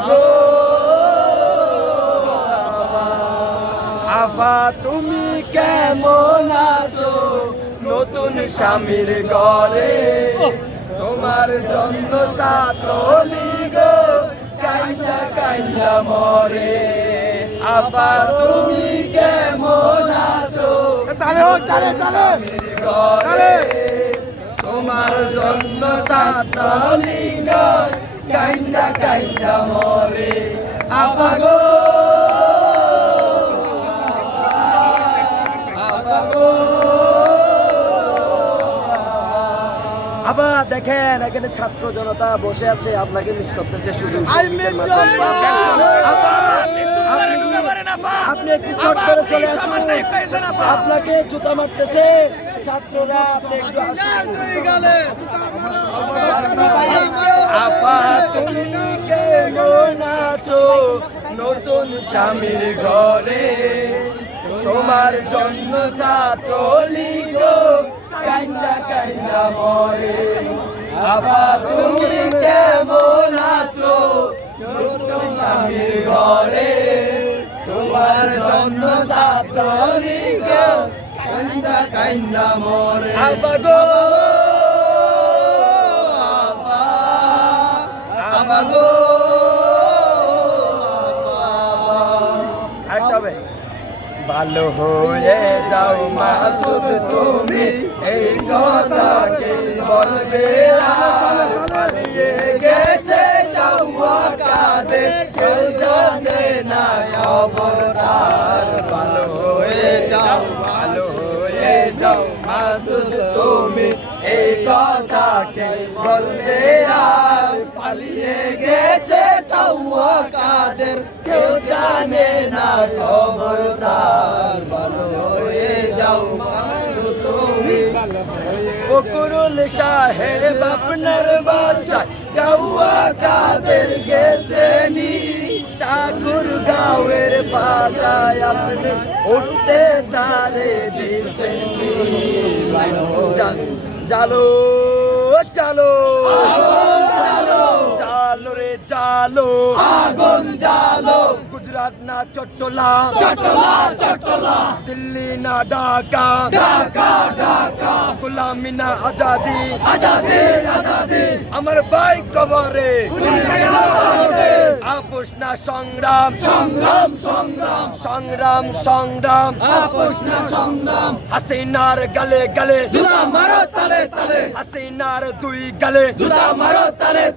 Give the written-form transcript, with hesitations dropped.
গো আফা তুমি কেমন আছো নতুন স্বামীর ঘরে তোমার জন্য ছাত্রলীগ কাইন্দা কাইন্দা মরে আফা তুমি কেমন আছো স্বামীর ঘরে তোমার জন্য ছাত্রলীগ কাইন্দা কাইন্দা মরে আফা গো আবার দেখেন এখানে ছাত্র জনতা বসে আছে আপনাকে মিস করতেছে শুধু আপনি একটু চট করে চলে আসুন আপনাকে জুতা মারতেছে ছাত্ররা আপনি একটু আপা তুমি কেমন আছো নতুন স্বামীর ঘরে তোমার জন্য ছাত্রলীগ কাইন্দা কাইন্দা মরে আপা তুমি কেমন আছো নতুন স্বামীর ঘরে তোমার জন্য ছাত্রলীগ কাইন্দা কাইন্দা মরে আপা গো আপা গো ভালো হয়ে যাও মাসুদ তুমি এই কথাকে বলবে আর পালিয়ে গেছে যাও কাঁদে কেউ জানে না খবরদার ভালো হয়ে যাও মাসুদ তুমি এই কথাকে বলবে আর পালিয়ে গেছে তাও কাদের কেউ জানে না খবরদার ভালো হয়ে যাও মাসুদ তুমি ফকরুল সাহেব আপনার বাসায় গাওয়া কাদের গেছেনি ঠাকুর গাঁয়ের বাজায় আপনি উঠতে তারে দিছেনি জালো চালো চালো রে চালো আগুন জালো গুজরাট না চট্টলা দিল্লি না ঢাকা গোলামি না আজাদি আমার ভাই কবরে আপোষ না সংগ্রাম আপোষ না সংগ্রাম হাসিনার গালে গালে হাসিনার দুই গালে